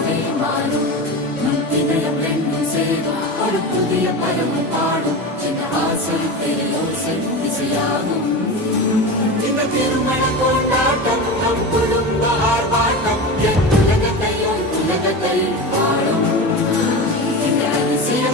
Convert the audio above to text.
நாமே மாறும் நம் இதயம் ரெண்டும் சேரும் ஒரு புதிய பருவம் பாடும் இந்த ஆசை பேரோசை திசையாகும் இந்த திருமண கொண்டாட்டம் நம் குடும்ப ஆர்ப்பாட்டம் என் உலகத்தையும் உலகத்தை வாழும் இந்த அதிசய